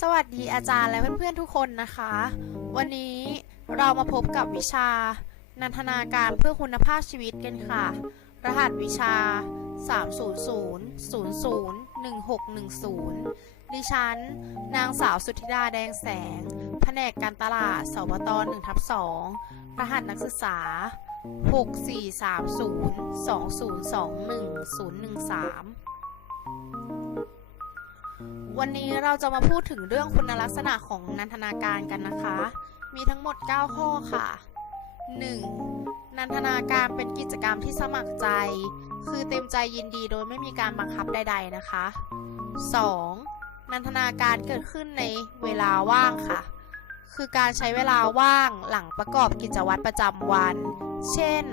สวัสดีอาจารย์และเพื่อนๆทุกคนนะคะ วันนี้เรามาพบกับวิชา นันทนาการเพื่อคุณภาพชีวิตกันค่ะ รหัสวิชา 300001610 ดิฉัน นางสาวสุธิดาแดงแสง แผนกการตลาด สวต1ทับ2รหัสนักศึกษา 64302021 013 วันนี้เราจะมาพูดถึงเรื่องคุณลักษณะของนันทนาการกันนะคะ มีทั้งหมด 9 ข้อค่ะ 1. นันทนาการเป็นกิจกรรมที่สมัครใจ คือเต็มใจยินดีโดยไม่มีการบังคับใด ๆนะคะ 2. นันทนาการเกิดขึ้นในเวลาว่างค่ะ คือการใช้เวลาว่างหลังประกอบกิจวัตรประจำวัน เช่น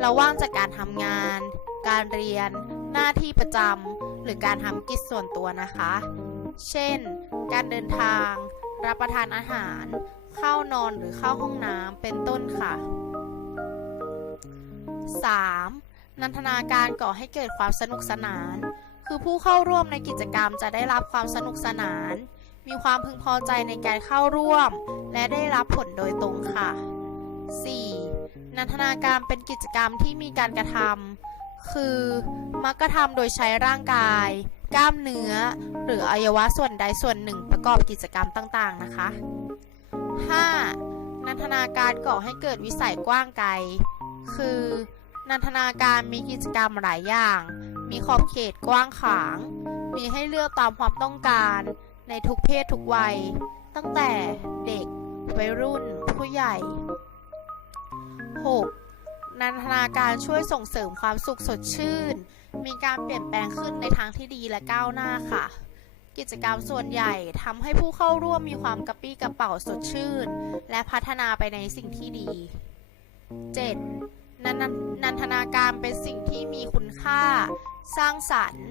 เราว่างจากการทำงาน การเรียน หน้าที่ประจำหรือการทำกิจส่วนตัวนะคะ เช่น การเดินทาง รับประทานอาหาร เข้านอนหรือเข้าห้องน้ำ เป็นต้นค่ะ 3. นันทนาการก่อให้เกิดความสนุกสนาน คือผู้เข้าร่วมในกิจกรรมจะได้รับความสนุกสนาน มีความพึงพอใจในการเข้าร่วม และได้รับผลโดยตรงค่ะ 4. นันทนาการเป็นกิจกรรมที่มีการกระทำ คือ มักกระทำโดยใช้ร่างกาย กล้ามเนื้อ หรืออวัยวะส่วนใดส่วนหนึ่งประกอบกิจกรรมต่างๆนะคะ 5. นันทนาการก่อให้เกิดวิสัยกว้างไกล คือ นันทนาการมีกิจกรรมหลายอย่าง มีขอบเขตกว้างขวาง มีให้เลือกตามความต้องการ ในทุกเพศทุกวัย ตั้งแต่เด็กวัยรุ่น ผู้ใหญ่ นันทนาการช่วยส่งเสริมความสุขสดชื่น มีการเปลี่ยนแปลงขึ้นในทางที่ดีและก้าวหน้าค่ะ กิจกรรมส่วนใหญ่ทำให้ผู้เข้าร่วมมีความกระปี้กระเป๋าสดชื่น และพัฒนาไปในสิ่งที่ดี 7. นันนันทนาการเป็นสิ่งที่มีคุณค่า สร้างสรรค์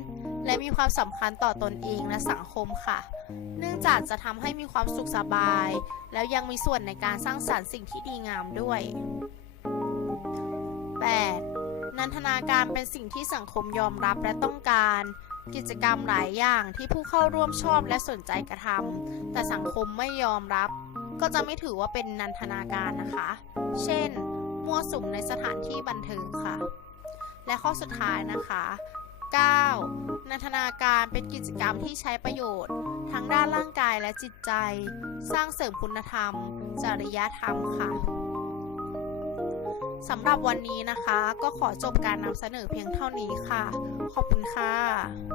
และมีความสำคัญต่อตนเองและสังคมค่ะ เนื่องจากจะทำให้มีความสุขสบาย แล้วยังมีส่วนในการสร้างสรรค์สิ่งที่ดีงามด้วย 8. นันทนาการเป็นสิ่งที่สังคมยอมรับและต้องการ กิจกรรมหลายอย่างที่ผู้เข้าร่วมชอบและสนใจกระทำแต่สังคมไม่ยอมรับ ก็จะไม่ถือว่าเป็นนันทนาการนะคะ เช่น มั่วสุมในสถานที่บันเทิงค่ะ และข้อสุดท้ายนะคะ 9. นันทนาการเป็นกิจกรรมที่ใช้ประโยชน์ ทั้งด้านร่างกายและจิตใจ สร้างเสริมคุณธรรม จริยธรรมค่ะ สำหรับวันนี้นะคะ ก็ขอจบการนำเสนอเพียงเท่านี้ค่ะ ขอบคุณค่ะ